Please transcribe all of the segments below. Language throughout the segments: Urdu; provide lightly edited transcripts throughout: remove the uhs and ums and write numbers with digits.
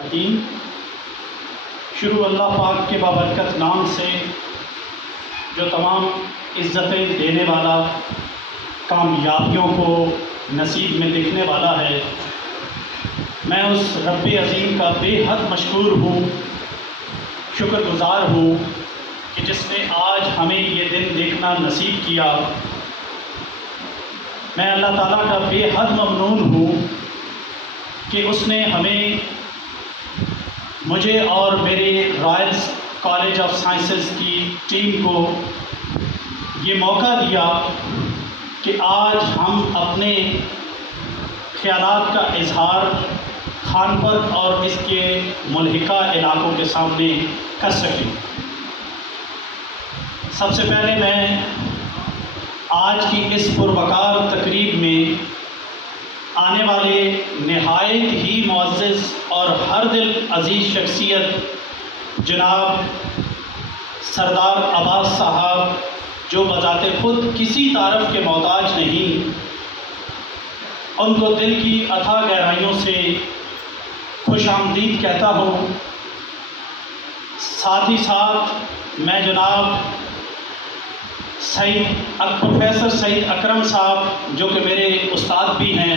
الرحیم۔ شروع اللہ پاک کے بابرکت نام سے جو تمام عزتیں دینے والا، کامیابیوں کو نصیب میں دیکھنے والا ہے۔ میں اس رب عظیم کا بے حد مشکور ہوں، شکر گزار ہوں کہ جس نے آج ہمیں یہ دن دیکھنا نصیب کیا۔ میں اللہ تعالیٰ کا بے حد ممنون ہوں کہ اس نے ہمیں، مجھے اور میرے رائل کالج آف سائنسز کی ٹیم کو یہ موقع دیا کہ آج ہم اپنے خیالات کا اظہار خانپور اور اس کے ملحقہ علاقوں کے سامنے کر سکیں۔ سب سے پہلے میں آج کی اس پروقار تقریب میں آنے والے نہایت ہی معزز اور ہر دل عزیز شخصیت جناب سردار عباس صاحب، جو بذات خود کسی تعارف کے محتاج نہیں، ان کو دل کی اتھاہ گہرائیوں سے خوش آمدید کہتا ہوں۔ ساتھ ہی ساتھ میں جناب پروفیسر سعید اکرم صاحب، جو کہ میرے استاد بھی ہیں،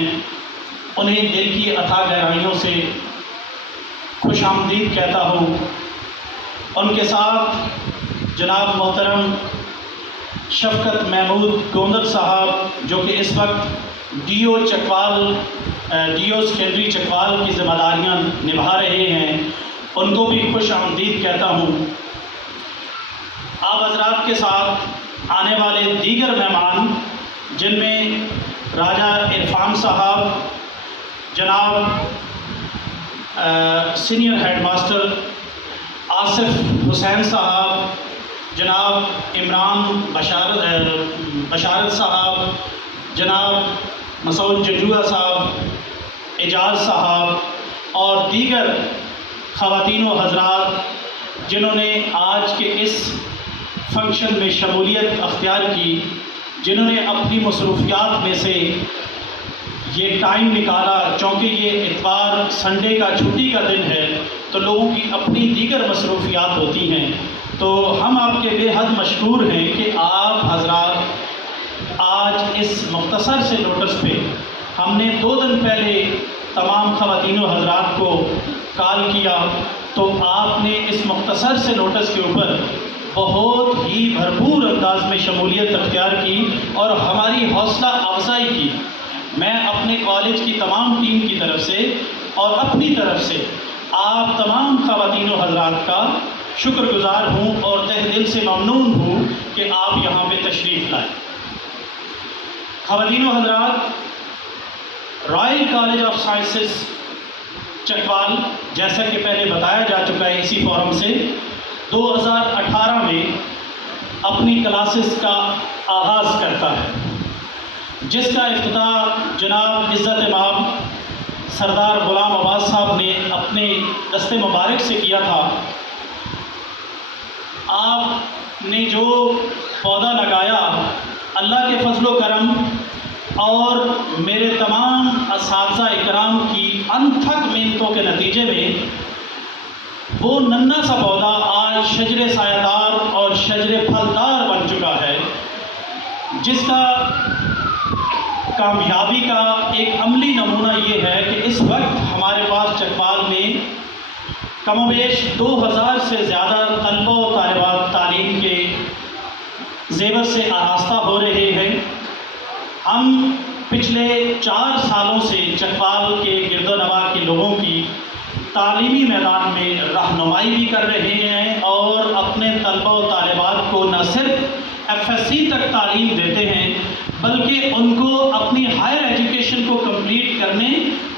انہیں دل کی اتھاہ گہرائیوں سے خوش آمدید کہتا ہوں۔ ان کے ساتھ جناب محترم شفقت محمود گوندر صاحب، جو کہ اس وقت ڈی او سیکنڈری چکوال کی ذمہ داریاں نبھا رہے ہیں، ان کو بھی خوش آمدید کہتا ہوں۔ آپ حضرات کے ساتھ آنے والے دیگر مہمان، جن میں راجہ عرفان صاحب، جناب سینئر ہیڈ ماسٹر آصف حسین صاحب، جناب عمران بشارت صاحب، جناب مسعود جنجوعہ صاحب، اعجاز صاحب اور دیگر خواتین و حضرات جنہوں نے آج کے اس فنکشن میں شمولیت اختیار کی، جنہوں نے اپنی مصروفیات میں سے یہ ٹائم نکالا، چونکہ یہ اتوار سنڈے کا چھٹی کا دن ہے تو لوگوں کی اپنی دیگر مصروفیات ہوتی ہیں، تو ہم آپ کے بے حد مشکور ہیں کہ آپ حضرات آج اس مختصر سے نوٹس پہ، ہم نے 2 دن پہلے تمام خواتین و حضرات کو کال کیا تو آپ نے اس مختصر سے نوٹس کے اوپر بہت ہی بھرپور انداز میں شمولیت اختیار کی اور ہماری حوصلہ افزائی کی۔ میں اپنے کالج کی تمام ٹیم کی طرف سے اور اپنی طرف سے آپ تمام خواتین و حضرات کا شکر گزار ہوں اور تہ دل سے ممنون ہوں کہ آپ یہاں پہ تشریف لائیں۔ خواتین و حضرات، Royal college of sciences Chakwal, جیسا کہ پہلے بتایا جا چکا ہے اسی فورم سے، 2018 میں اپنی کلاسز کا آغاز کرتا ہے، جس کا افتتاح جناب عزت مآب سردار غلام عباس صاحب نے اپنے دست مبارک سے کیا تھا۔ آپ نے جو پودا لگایا، اللہ کے فضل و کرم اور میرے تمام اساتذہ اکرام کی انتھک محنتوں کے نتیجے میں وہ ننھا سا پودا آج شجر سایہ دار اور شجر پھلدار بن چکا ہے، جس کا کامیابی کا ایک عملی نمونہ یہ ہے کہ اس وقت ہمارے پاس چکوال میں کم و بیش 2000 سے زیادہ طلبہ و طالبات تعلیم کے زیور سے آراستہ ہو رہے ہیں۔ ہم پچھلے 4 سالوں سے چکوال کے گرد و نواح کے لوگوں کی تعلیمی میدان میں رہنمائی بھی کر رہے ہیں اور اپنے طلبہ و طالبات کو نہ صرف FSC تک تعلیم دیتے ہیں بلکہ ان کو اپنی ہائر ایجوکیشن کو کمپلیٹ کرنے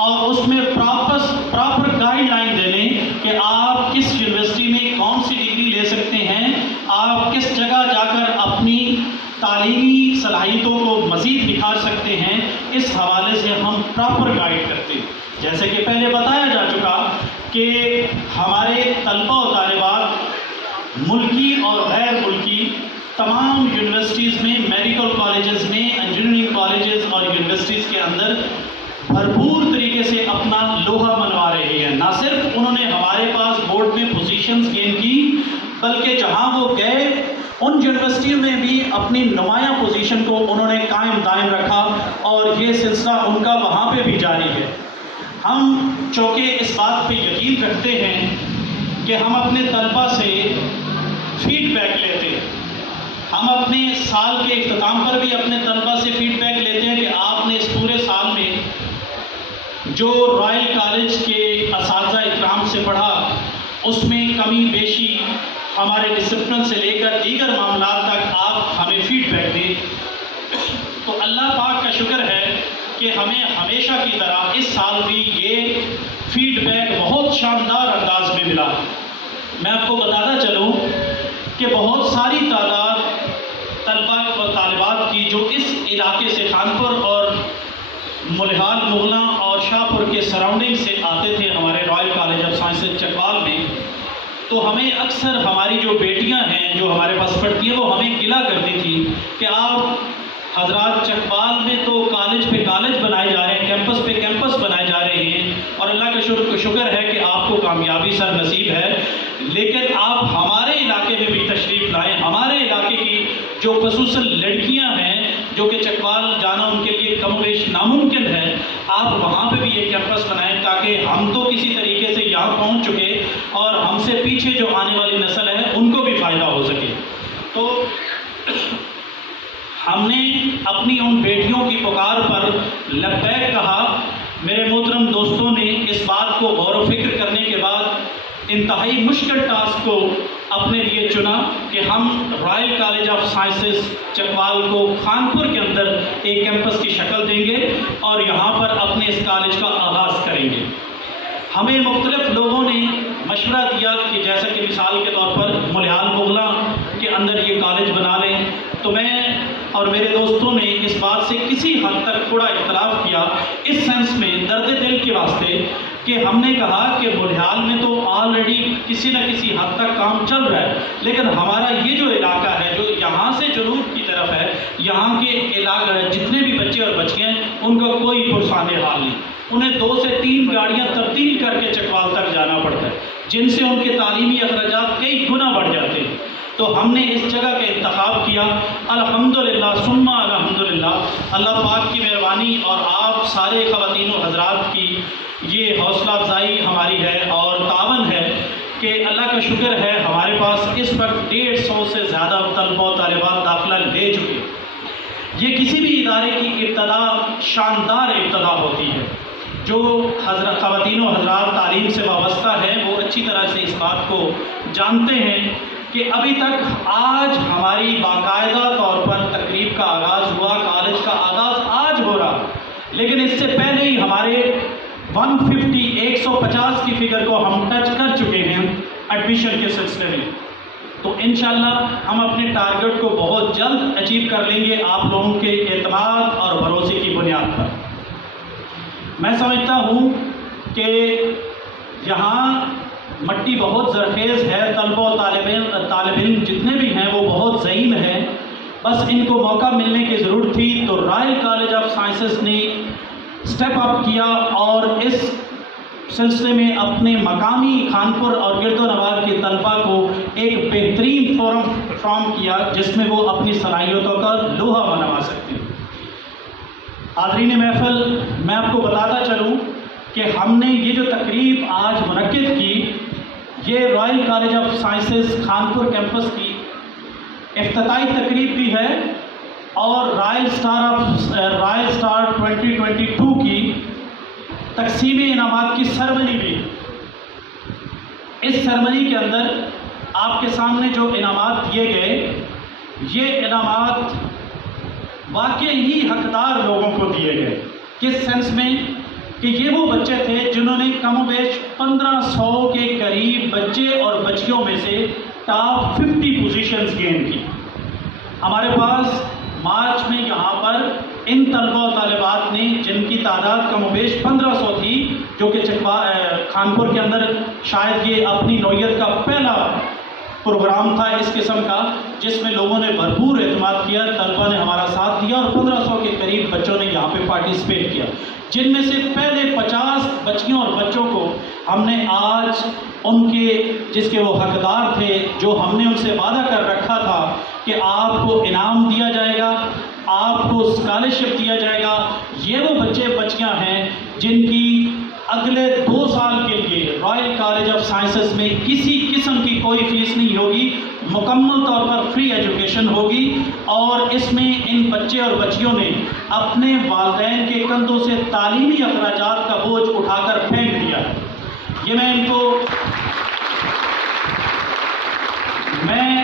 اور اس میں پراپر گائیڈ لائن دینے کہ آپ کس یونیورسٹی میں کون سی ڈگری لے سکتے ہیں، آپ کس جگہ جا کر اپنی تعلیمی صلاحیتوں کو مزید نکھار سکتے ہیں، اس حوالے سے ہم پراپر گائیڈ کرتے ہیں۔ جیسے کہ پہلے بتایا جا چکا کہ ہمارے طلبہ و طالبات ملکی اور غیر ملکی تمام یونیورسٹیز میں، میڈیکل کالجز میں، انجینئرنگ کالجز اور یونیورسٹیز کے اندر بھرپور طریقے سے اپنا لوہا منوا رہے ہیں۔ نہ صرف انہوں نے ہمارے پاس بورڈ میں پوزیشنز گین کی، بلکہ جہاں وہ گئے ان یونیورسٹیوں میں بھی اپنی نمایاں پوزیشن کو انہوں نے قائم دائم رکھا، اور یہ سلسلہ ان کا وہاں پہ بھی جاری ہے۔ ہم چونکہ اس بات پہ یقین رکھتے ہیں کہ ہم اپنے طلبہ سے فیڈ بیک لیتے ہیں، ہم اپنے سال کے اختتام پر بھی اپنے طلبہ سے فیڈ بیک لیتے ہیں کہ آپ نے اس پورے سال میں جو رائل کالج کے اساتذہ اکرام سے پڑھا اس میں کمی بیشی ہمارے ڈسپلن سے لے کر دیگر معاملات تک آپ ہمیں فیڈ بیک دیں۔ تو اللہ پاک کا شکر ہے کہ ہمیں ہمیشہ کی طرح اس سال بھی یہ فیڈ بیک بہت شاندار انداز میں ملا۔ میں آپ کو بتاتا چلوں کہ بہت ساری تعداد طلبہ اور طالبات کی جو اس علاقے سے خانپور اور ملہال مغلاں اور شاہپور کے سراؤنڈنگ سے آتے تھے ہمارے Royal college of sciences Chakwal میں، تو ہمیں اکثر ہماری جو بیٹیاں ہیں جو ہمارے پاس پڑھتی ہیں وہ ہمیں گلہ کرتی تھی کہ آپ حضرات چکوال میں تو کالج پہ کالج بنائے جا رہے ہیں، کیمپس پہ کیمپس بنائے جا رہے ہیں، اور اللہ کا شکر ہے کہ آپ کو کامیابی سر نصیب ہے، لیکن آپ ہمارے علاقے میں بھی تشریف لائیں، ہمارے علاقے کی جو خصوصاً لڑکیاں ہیں جو کہ چکوال جانا ان کے لیے کم و بیش ناممکن ہے، آپ وہاں پہ بھی ایک کیمپس بنائیں تاکہ ہم تو کسی طریقے سے یہاں پہنچ چکے اور ہم سے پیچھے جو آنے والی نسل ہے ان کو بھی فائدہ ہو سکے۔ تو ہم نے اپنی ان بیٹیوں کی پکار پر لبیک کہا۔ میرے محترم دوستوں نے اس بات کو غور و فکر کرنے کے بعد انتہائی مشکل ٹاسک کو اپنے لیے چنا کہ ہم royal college of sciences Chakwal کو خانپور کے اندر ایک کیمپس کی شکل دیں گے اور یہاں پر اپنے اس کالج کا آغاز کریں گے۔ ہمیں مختلف لوگوں نے مشورہ دیا کہ جیسا کہ مثال کے طور پر ملہال مغلاں کے اندر یہ کالج بنا لیں، تو میں اور میرے دوستوں نے اس بات سے کسی حد تک تھوڑا اختلاف کیا، اس سینس میں درد دل کے واسطے کہ ہم نے کہا کہ ملہال میں تو آلریڈی کسی نہ کسی حد تک کام چل رہا ہے، لیکن ہمارا یہ جو علاقہ ہے جو یہاں سے جنوب کی طرف ہے، یہاں کے علاقے جتنے بھی بچے اور بچیاں ہیں ان کا کوئی پرسان حال نہیں، انہیں 2 سے 3 گاڑیاں تبدیل کر کے چکوال تک جانا پڑتا ہے، جن سے ان کے تعلیمی اخراجات کئی گنا بڑھ جاتے ہیں۔ تو ہم نے اس جگہ کا انتخاب کیا، الحمدللہ ثم الحمدللہ، اللہ پاک کی مہربانی اور آپ سارے خواتین و حضرات کی یہ حوصلہ افزائی ہماری ہے اور تعاون ہے کہ اللہ کا شکر ہے ہمارے پاس اس وقت 150 سے زیادہ طلبہ و طالبات داخلہ لے چکے۔ یہ کسی بھی ادارے کی ابتدا شاندار ابتدا ہوتی ہے۔ جو خواتین و حضرات تعلیم سے وابستہ ہیں وہ اچھی طرح سے اس بات کو جانتے ہیں کہ ابھی تک آج ہماری باقاعدہ طور پر تقریب کا آغاز ہوا، کالج کا آغاز آج ہو رہا، لیکن اس سے پہلے ہی ہمارے 150 کی فگر کو ہم ٹچ کر چکے ہیں ایڈمیشن کے سلسلے میں۔ تو انشاءاللہ ہم اپنے ٹارگٹ کو بہت جلد اچیو کر لیں گے آپ لوگوں کے اعتماد اور بھروسے کی بنیاد پر۔ میں سمجھتا ہوں کہ یہاں مٹی بہت زرخیز ہے، طلبہ و طالب علم جتنے بھی ہیں وہ بہت ذہین ہیں، بس ان کو موقع ملنے کی ضرورت تھی۔ تو رائل کالج آف سائنسز نے سٹیپ اپ کیا اور اس سلسلے میں اپنے مقامی خانپور اور گرد و نواح کے طلبہ کو ایک بہترین فورم فراہم کیا جس میں وہ اپنی صلاحیتوں کا لوہا بنوا سکتے ہیں۔ حاضرین محفل، میں آپ کو بتاتا چلوں کہ ہم نے یہ جو تقریب آج منعقد کی، یہ royal college of sciences Khanpur campus کی افتتاحی تقریب بھی ہے اور رائل سٹار 2022 کی تقسیم انعامات کی سرمنی بھی۔ اس سرمنی کے اندر آپ کے سامنے جو انعامات دیے گئے، یہ انعامات واقعی ہی حقدار لوگوں کو دیے گئے۔ کس سینس میں کہ یہ وہ بچے تھے جنہوں نے کم و بیش 1500 کے قریب بچے اور بچیوں میں سے ٹاپ 50 پوزیشنز گین کی۔ ہمارے پاس مارچ میں یہاں پر ان طلبہ و طالبات نے جن کی تعداد کم و بیش 1500 تھی، جو کہ خانپور کے اندر شاید یہ اپنی نوعیت کا پہلا پروگرام تھا اس قسم کا، جس میں لوگوں نے بھرپور اعتماد کیا، طلبہ نے ہمارا ساتھ دیا اور 1500 کے قریب بچوں نے یہاں پہ پارٹیسپیٹ کیا، جن میں سے پہلے 50 بچیوں اور بچوں کو ہم نے آج ان کے جس کے وہ حقدار تھے، جو ہم نے ان سے وعدہ کر رکھا تھا کہ آپ کو انعام دیا جائے گا، آپ کو اسکالرشپ دیا جائے گا، یہ وہ بچے بچیاں ہیں جن کی اگلے 2 سال کے لیے رائل کالج آف سائنسز میں کسی قسم کی کوئی فیس نہیں ہوگی، مکمل طور پر فری ایجوکیشن ہوگی، اور اس میں ان بچے اور بچیوں نے اپنے والدین کے کندھوں سے تعلیمی اخراجات کا بوجھ اٹھا کر پھینک دیا۔ یہ میں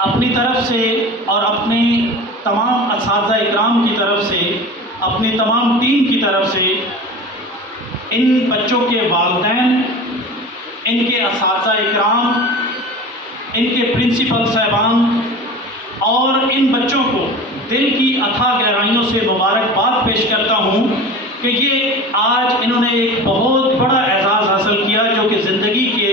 اپنی طرف سے اور اپنے تمام اساتذہ اکرام کی طرف سے، اپنی تمام ٹیم کی طرف سے ان بچوں کے والدین، ان کے اساتذہ اکرام، ان کے پرنسپل صاحبان اور ان بچوں کو دل کی اتھاہ گہرائیوں سے مبارکباد پیش کرتا ہوں کہ یہ آج انہوں نے ایک بہت بڑا اعزاز حاصل کیا، جو کہ زندگی کے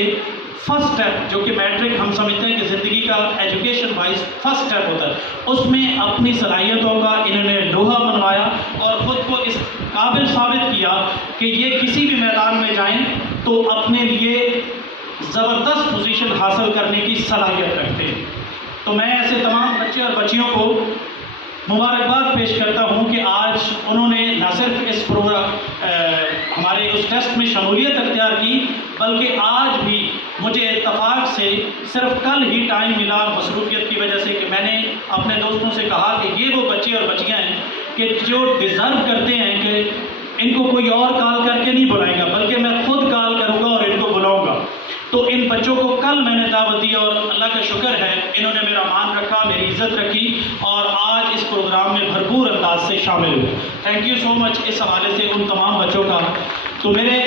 فرسٹ اسٹیپ، جو کہ میٹرک ہم سمجھتے ہیں کہ زندگی کا ایجوکیشن وائز فرسٹ اسٹیپ ہوتا ہے، اس میں اپنی صلاحیتوں کا انہوں نے لوہا منوایا اور خود کو اس قابل ثابت کیا کہ یہ کسی بھی میدان میں جائیں تو اپنے لیے زبردست پوزیشن حاصل کرنے کی صلاحیت رکھتے ہیں۔ تو میں ایسے تمام بچے اور بچیوں کو مبارکباد پیش کرتا ہوں کہ آج انہوں نے نہ صرف اس پروگرام ہمارے اس ٹیسٹ میں شمولیت اختیار کی، بلکہ آج بھی مجھے اتفاق سے صرف کل ہی ٹائم ملا مصروفیت کی وجہ سے کہ میں نے اپنے دوستوں سے کہا کہ یہ وہ بچے اور بچیاں ہیں کہ جو ڈیزرو کرتے ہیں کہ ان کو کوئی اور کال کر کے نہیں بلائے گا، بلکہ میں خود کال کروں گا اور ان کو بلاؤں گا۔ تو ان بچوں کو کل میں نے دعوت دی اور اللہ کا شکر ہے انہوں نے میرا مان رکھا، میری عزت رکھی اور آج اس پروگرام میں بھرپور انداز سے شامل ہوئے۔ تھینک یو سو مچ اس حوالے سے ان تمام بچوں کا۔ تو میرے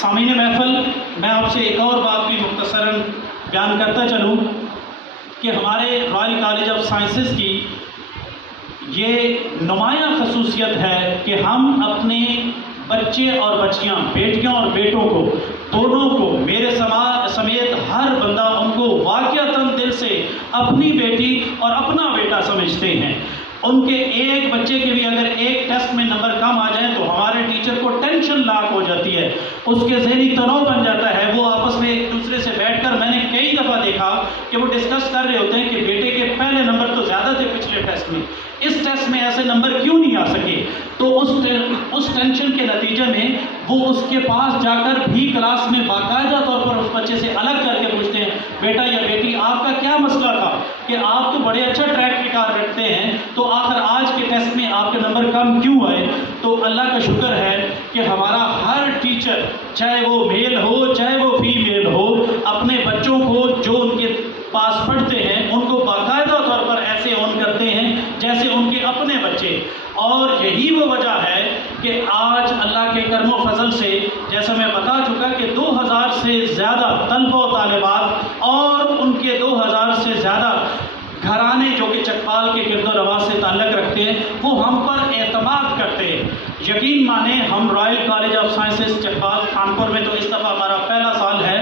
سامعین محفل، میں آپ سے ایک اور بات بھی مختصراً بیان کرتا چلوں کہ ہمارے رائل کالج آف سائنسز کی یہ نمایاں خصوصیت ہے کہ ہم اپنے بچے اور بچیاں، بیٹیاں اور بیٹوں کو، دونوں کو، میرے سمیت ہر بندہ ان کو واقعتاً دل سے اپنی بیٹی اور اپنا بیٹا سمجھتے ہیں۔ ان کے ایک بچے کے بھی اگر ایک ٹیسٹ میں نمبر کم آ جائیں تو ہمارے ٹیچر کو ٹینشن لاک ہو جاتی ہے، اس کے ذہنی تناؤ بن جاتا ہے، وہ آپس میں ایک دوسرے سے بیٹھ کر، میں نے کئی دفعہ دیکھا کہ وہ ڈسکس کر رہے ہوتے ہیں کہ بیٹے کے پہلے نمبر تو زیادہ تھے پچھلے ٹیسٹ میں، اس ٹیسٹ میں ایسے نمبر کیوں نہیں آ سکے؟ تو اس ٹینشن کے نتیجے میں وہ اس کے پاس جا کر بھی کلاس میں باقاعدہ طور پر اس بچے سے الگ کر کے پوچھتے ہیں، بیٹا یا بیٹی آپ کا کیا مسئلہ تھا کہ آپ تو بڑے اچھا ٹریک ریکارڈ رکھتے ہیں، تو آخر آج کے ٹیسٹ میں آپ کے نمبر کم کیوں آئے؟ تو اللہ کا شکر ہے کہ ہمارا ہر ٹیچر، چاہے وہ میل ہو چاہے وہ فیمیل ہو، اپنے بچوں کو جو ان کے پاس پڑھتے ہیں ان کو باقاعدہ طور پر ایسے آن کرتے ہیں جیسے ان کے اپنے بچے، اور یہی وہ وجہ ہے کہ آج اللہ کے کرم و فضل سے، جیسا میں بتا چکا کہ 2000 سے زیادہ طلبہ و طالبات اور ان کے 2000 سے زیادہ گھرانے جو کہ چکپال کے گرد و نواح سے تعلق رکھتے ہیں، وہ ہم پر اعتماد کرتے ہیں۔ یقین مانیں، ہم رائل کالج آف سائنسز چکپال کانپور میں تو اس دفعہ ہمارا پہلا سال ہے،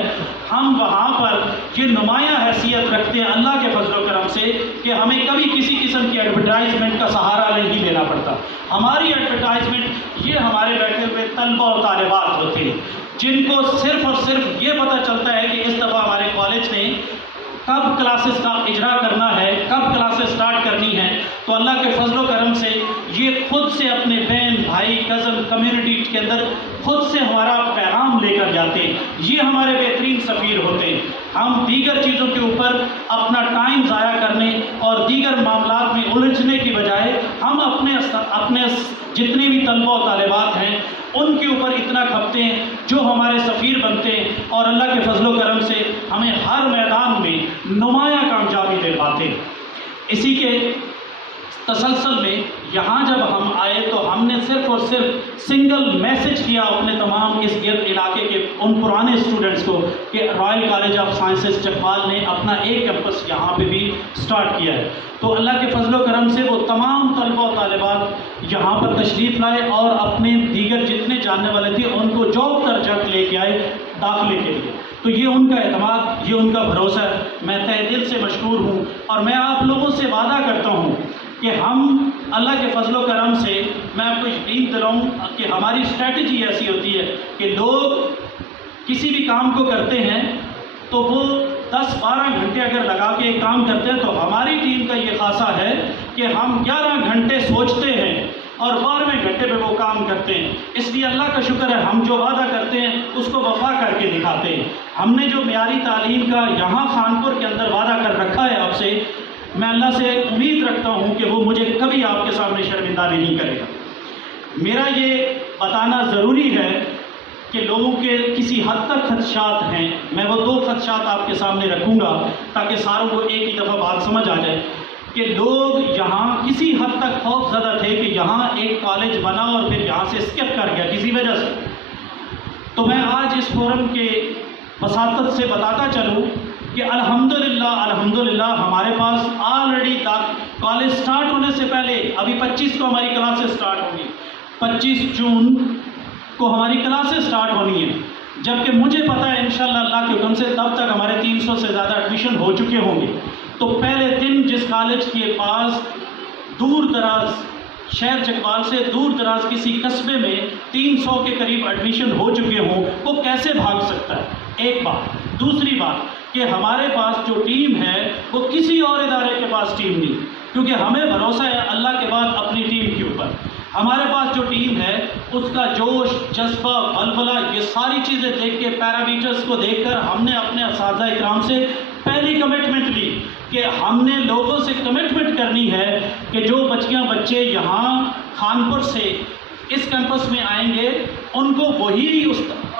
ہم وہاں پر یہ نمایاں حیثیت رکھتے ہیں اللہ کے فضل و کرم سے کہ ہمیں کبھی کسی قسم کی ایڈورٹائزمنٹ کا سہارا نہیں لینا پڑتا۔ ہماری ایڈورٹائزمنٹ یہ ہمارے بیٹھے ہوئے طلبہ و طالبات ہوتے ہیں جن کو صرف اور صرف یہ پتہ چلتا ہے کہ اس دفعہ ہمارے کالج نے کب کلاسز کا اجرا کرنا ہے، کب کلاسز سٹارٹ کرنی ہے۔ تو اللہ کے فضل و کرم سے یہ خود سے اپنے بہن بھائی کزن کمیونٹی کے اندر خود سے ہمارا پیغام لے کر جاتے ہیں، یہ ہمارے بہترین سفیر ہوتے ہیں۔ ہم دیگر چیزوں کے اوپر اپنا ٹائم ضائع کرنے اور دیگر معاملات میں الجھنے کی بجائے ہم اپنے جتنے بھی طلبہ و طالبات ہیں ان کے اوپر اتنا کھپتے ہیں جو ہمارے سفیر بنتے ہیں، اور اللہ کے فضل و کرم سے ہمیں ہر میدان میں نمایاں کامیابی دے پاتے ہیں۔ اسی کے تسلسل میں یہاں جب ہم آئے تو ہم نے صرف اور صرف سنگل میسج کیا اپنے تمام اس گرد علاقے کے ان پرانے اسٹوڈنٹس کو کہ Royal college of sciences Chakwal نے اپنا ایک کیمپس یہاں پہ بھی سٹارٹ کیا ہے. تو اللہ کے فضل و کرم سے وہ تمام طلبہ و طالبات یہاں پر تشریف لائے اور اپنے دیگر جتنے جاننے والے تھے ان کو جاب درجات لے کے آئے داخلے کے لیے. تو یہ ان کا اعتماد، یہ ان کا بھروسہ ہے. میں تہ دل سے مشکور ہوں اور میں آپ لوگوں سے وعدہ کرتا ہوں کہ ہم اللہ کے فضل و کرم سے، میں آپ کو یقین دلاؤں کہ ہماری اسٹریٹجی ایسی ہوتی ہے کہ لوگ کسی بھی کام کو کرتے ہیں تو وہ 10-12 گھنٹے اگر لگا کے ایک کام کرتے ہیں، تو ہماری ٹیم کا یہ خاصہ ہے کہ ہم 11 گھنٹے سوچتے ہیں اور 12ویں گھنٹے پہ وہ کام کرتے ہیں. اس لیے اللہ کا شکر ہے ہم جو وعدہ کرتے ہیں اس کو وفا کر کے دکھاتے ہیں. ہم نے جو معیاری تعلیم کا یہاں خانپور کے اندر وعدہ کر رکھا ہے آپ سے، میں اللہ سے امید رکھتا ہوں کہ وہ مجھے کبھی آپ کے سامنے شرمندہ نہیں کرے گا. میرا یہ بتانا ضروری ہے کہ لوگوں کے کسی حد تک خدشات ہیں. میں وہ 2 خدشات آپ کے سامنے رکھوں گا تاکہ ساروں کو ایک ہی دفعہ بات سمجھ آ جائے کہ لوگ یہاں کسی حد تک خوف زدہ تھے کہ یہاں ایک کالج بنا اور پھر یہاں سے اسکپ کر گیا کسی وجہ سے. تو میں آج اس فورم کے وساطت سے بتاتا چلوں کہ الحمدللہ ہمارے پاس آلریڈی کالج سٹارٹ ہونے سے پہلے، ابھی 25 کو ہماری کلاسیں سٹارٹ ہوں گی، 25 جون کو ہماری کلاسیں سٹارٹ ہونی ہیں. جبکہ مجھے پتہ ہے انشاءاللہ اللہ کے حکم سے تب تک ہمارے 300 سے زیادہ ایڈمیشن ہو چکے ہوں گے. تو پہلے دن جس کالج کے پاس دور دراز شہر چکوال سے دور دراز کسی قصبے میں 300 کے قریب ایڈمیشن ہو چکے ہوں، وہ کیسے بھاگ سکتا ہے؟ ایک بات. دوسری بات کہ ہمارے پاس جو ٹیم ہے وہ کسی اور ادارے کے پاس ٹیم نہیں، کیونکہ ہمیں بھروسہ ہے اللہ کے بعد اپنی ٹیم کے اوپر. ہمارے پاس جو ٹیم ہے اس کا جوش، جذبہ، ولولہ، یہ ساری چیزیں دیکھ کے، پیرامیٹرز کو دیکھ کر ہم نے اپنے اساتذہ اکرام سے پہلی کمٹمنٹ لی کہ ہم نے لوگوں سے کمٹمنٹ کرنی ہے کہ جو بچے یہاں خانپور سے اس کیمپس میں آئیں گے ان کو وہی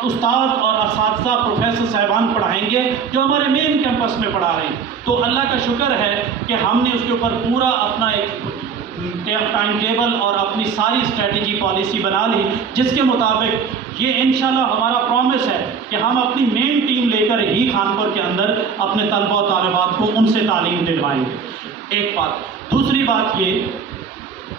استاد اور اساتذہ پروفیسر صاحبان پڑھائیں گے جو ہمارے مین کیمپس میں پڑھا رہے ہیں. تو اللہ کا شکر ہے کہ ہم نے اس کے اوپر پورا اپنا ایک ٹائم ٹیبل اور اپنی ساری اسٹریٹجی پالیسی بنا لی، جس کے مطابق یہ انشاءاللہ ہمارا پرومس ہے کہ ہم اپنی مین ٹیم لے کر ہی خانپور کے اندر اپنے طلبہ و طالبات کو ان سے تعلیم دلوائیں گے. ایک بات. دوسری بات یہ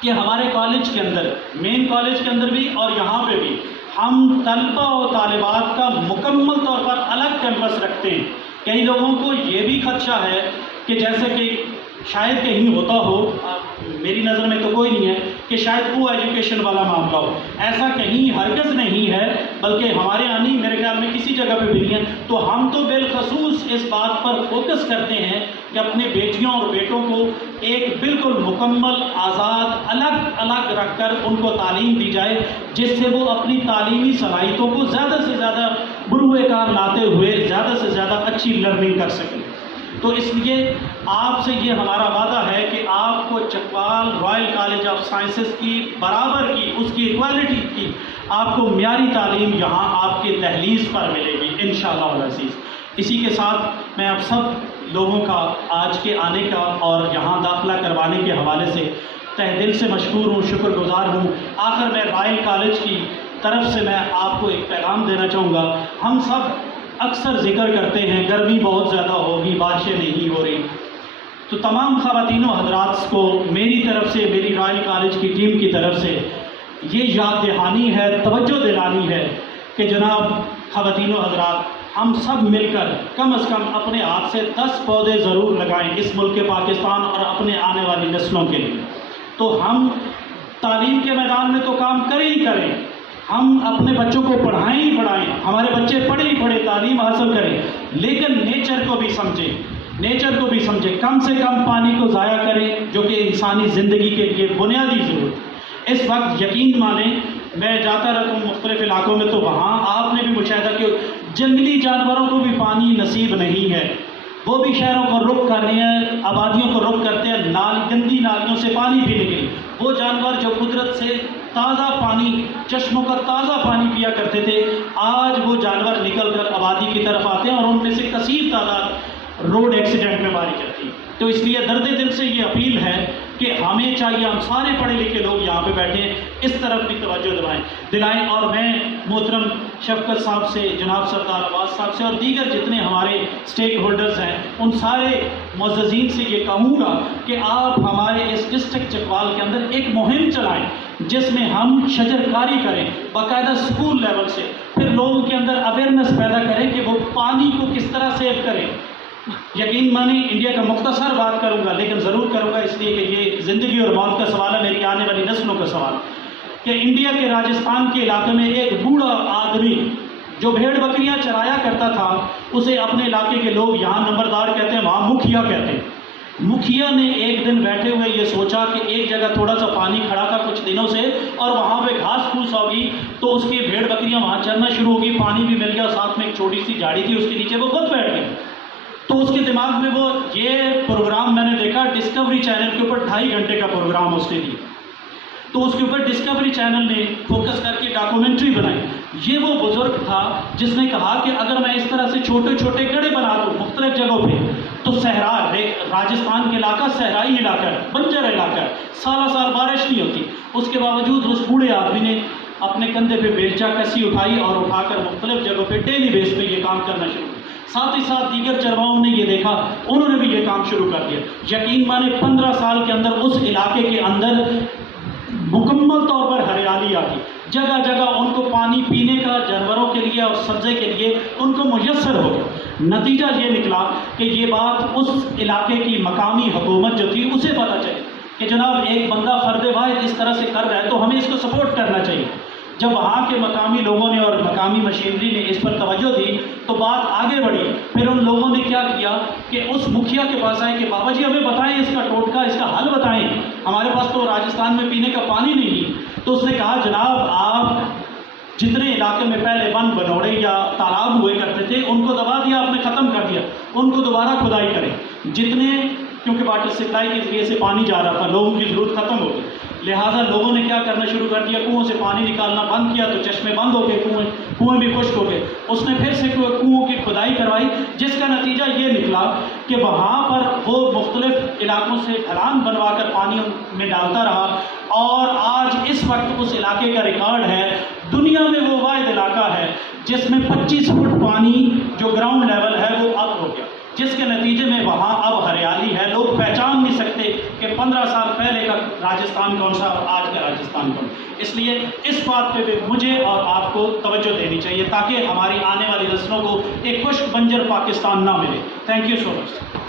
کہ ہمارے کالج کے اندر، مین کالج کے اندر بھی اور یہاں پہ بھی، ہم طلبہ و طالبات کا مکمل طور پر الگ کیمپس رکھتے ہیں. کئی لوگوں کو یہ بھی خدشہ ہے کہ جیسے کہ شاید کہیں ہوتا ہو، میری نظر میں تو کوئی نہیں ہے کہ شاید کو ایجوکیشن والا معاملہ ہو. ایسا کہیں ہرگز نہیں ہے، بلکہ ہمارے یہاں نہیں، میرے خیال میں کسی جگہ پہ بھی نہیں ہے. تو ہم تو بالخصوص اس بات پر فوکس کرتے ہیں کہ اپنے بیٹیوں اور بیٹوں کو ایک بالکل مکمل آزاد الگ رکھ کر ان کو تعلیم دی جائے، جس سے وہ اپنی تعلیمی صلاحیتوں کو زیادہ سے زیادہ بروئے کار لاتے ہوئے زیادہ سے زیادہ اچھی لرننگ کر سکیں. تو اس لیے آپ سے یہ ہمارا وعدہ ہے کہ آپ کو Chakwal Royal college of sciences کی برابر کی، اس کی ایکوالٹی کی، آپ کو معیاری تعلیم یہاں آپ کے دہلیز پر ملے گی انشاءاللہ العزیز. اسی کے ساتھ میں آپ سب لوگوں کا آج کے آنے کا اور یہاں داخلہ کروانے کے حوالے سے تہ دل سے مشکور ہوں، شکر گزار ہوں. آخر میں رائل کالج کی طرف سے میں آپ کو ایک پیغام دینا چاہوں گا. ہم سب اکثر ذکر کرتے ہیں گرمی بہت زیادہ ہوگی، بارشیں نہیں ہو رہی. تو تمام خواتین و حضرات کو میری طرف سے، میری رائل کالج کی ٹیم کی طرف سے یہ یاد دہانی ہے، توجہ دلانی ہے کہ جناب خواتین و حضرات، ہم سب مل کر کم از کم اپنے ہاتھ سے 10 پودے ضرور لگائیں اس ملک پاکستان اور اپنے آنے والی نسلوں کے لیے. تو ہم تعلیم کے میدان میں تو کام کریں ہی کریں، ہم اپنے بچوں کو پڑھائیں ہی پڑھائیں، ہمارے بچے پڑھیں ہی پڑھیں، تعلیم حاصل کریں، لیکن نیچر کو بھی سمجھیں. کم سے کم پانی کو ضائع کریں جو کہ انسانی زندگی کے لیے بنیادی ضرورت. اس وقت یقین مانیں میں جاتا رہتا ہوں مختلف علاقوں میں، تو وہاں آپ نے بھی مشاہدہ کہ جنگلی جانوروں کو بھی پانی نصیب نہیں ہے. وہ بھی شہروں کو رخ کرنے ہیں، آبادیوں کو رخ کرتے ہیں، گندی نالیوں سے پانی پینے کے لیے. وہ جانور جو قدرت سے تازہ پانی، چشموں کا تازہ پانی پیا کرتے تھے، آج وہ جانور نکل کر آبادی کی طرف آتے ہیں اور ان میں سے کثیر تعداد روڈ ایکسیڈنٹ میں ماری جاتی ہے. تو اس لیے درد دل سے یہ اپیل ہے کہ ہمیں چاہیے ہم سارے پڑھے لکھے لوگ یہاں پہ بیٹھے ہیں اس طرف بھی توجہ دلائیں اور میں محترم شفقت صاحب سے، جناب سردار عباس صاحب سے اور دیگر جتنے ہمارے اسٹیک ہولڈرز ہیں ان سارے معززین سے یہ کہوں گا کہ آپ ہمارے اس ڈسٹرکٹ چکوال کے اندر ایک مہم چلائیں جس میں ہم شجر کاری کریں باقاعدہ اسکول لیول سے، پھر لوگوں کے اندر اویئرنیس پیدا کریں کہ وہ پانی کو کس طرح سیو کریں۔ یقین مانی انڈیا کا مختصر بات کروں گا لیکن ضرور کروں گا اس لیے کہ یہ زندگی اور موت کا سوال ہے، میری آنے والی نسلوں کا سوال کہ انڈیا کے راجستھان کے علاقے میں ایک بوڑھا آدمی جو بھیڑ بکریاں چرایا کرتا تھا، اسے اپنے علاقے کے لوگ یہاں نمبردار کہتے ہیں، وہاں مکھیا کہتے ہیں۔ مکھیا نے ایک دن بیٹھے ہوئے یہ سوچا کہ ایک جگہ تھوڑا سا پانی کھڑا تھا کچھ دنوں سے اور وہاں پہ گھاس پھوس ہوگی تو اس کی بھیڑ بکریاں وہاں چرنا شروع ہوگی، پانی بھی مل گیا، ساتھ میں ایک چھوٹی سی جھاڑی تھی اس کے نیچے وہ خود بیٹھ گئے۔ تو اس کے دماغ میں وہ یہ پروگرام میں نے دیکھا ڈسکوری چینل کے اوپر 2.5 گھنٹے کا پروگرام اس نے دیا، تو اس کے اوپر ڈسکوری چینل نے فوکس کر کے ڈاکومنٹری بنائی۔ یہ وہ بزرگ تھا جس نے کہا کہ اگر میں اس طرح سے چھوٹے چھوٹے گڑھے بنا دوں مختلف جگہوں پہ تو صحرا، راجستھان کے علاقہ صحرائی علاقہ ہے، بنجر علاقہ ہے، سالہ سال بارش نہیں ہوتی، اس کے باوجود اس بوڑھے آدمی نے اپنے کندھے پہ بیلچا کسی اٹھائی اور اٹھا کر مختلف جگہوں پہ ڈیلی بیس پہ یہ کام کرنا شروع کیا۔ ساتھ ہی ساتھ دیگر چرواؤں نے یہ دیکھا، انہوں نے بھی یہ کام شروع کر دیا۔ یقین مانے 15 سال کے اندر اس علاقے کے اندر مکمل طور پر ہریالی آ گئی، جگہ جگہ ان کو پانی پینے کا جانوروں کے لیے اور سبزے کے لیے ان کو میسر ہو گیا۔ نتیجہ یہ نکلا کہ یہ بات اس علاقے کی مقامی حکومت جو تھی اسے پتہ چلی کہ جناب ایک بندہ فرد واحد اس طرح سے کر رہا ہے تو ہمیں اس کو سپورٹ کرنا چاہیے۔ جب وہاں کے مقامی لوگوں نے اور مقامی مشینری نے اس پر توجہ دی تو بات آگے بڑھی۔ پھر ان لوگوں نے کیا کیا کہ اس مکھیا کے پاس آئے کہ بابا جی ہمیں بتائیں اس کا ٹوٹکا، اس کا حل بتائیں، ہمارے پاس تو راجستھان میں پینے کا پانی نہیں۔ تو اس نے کہا جناب آپ جتنے علاقے میں پہلے بند بنوڑے یا تالاب ہوئے کرتے تھے ان کو دبا دیا، آپ نے ختم کر دیا، ان کو دوبارہ کھدائی کریں، جتنے کیونکہ واٹر سپلائی کے ذریعے سے پانی جا رہا تھا، لوگوں کی ضرورت ختم ہو گئی، لہٰذا لوگوں نے کیا کرنا شروع کر دیا، کنوؤں سے پانی نکالنا بند کیا تو چشمے بند ہو گئے، کنویں بھی خشک ہو گئے۔ اس نے پھر سے کنوؤں کی کھدائی کروائی جس کا نتیجہ یہ نکلا کہ وہاں پر وہ مختلف علاقوں سے ڈھلان بنوا کر پانی میں ڈالتا رہا اور آج اس وقت اس علاقے کا ریکارڈ ہے، دنیا میں وہ واحد علاقہ ہے جس میں 25 فٹ پانی جو گراؤنڈ لیول ہے وہ اب ہو گیا، جس کے نتیجے میں وہاں اب ہریالی ہے۔ لوگ پہچان نہیں سکتے کہ 15 سال پہلے کا راجستھان کون سا اور آج کا راجستھان کون۔ اس لیے اس بات پہ بھی مجھے اور آپ کو توجہ دینی چاہیے تاکہ ہماری آنے والی نسلوں کو ایک خشک بنجر پاکستان نہ ملے۔ Thank you so much.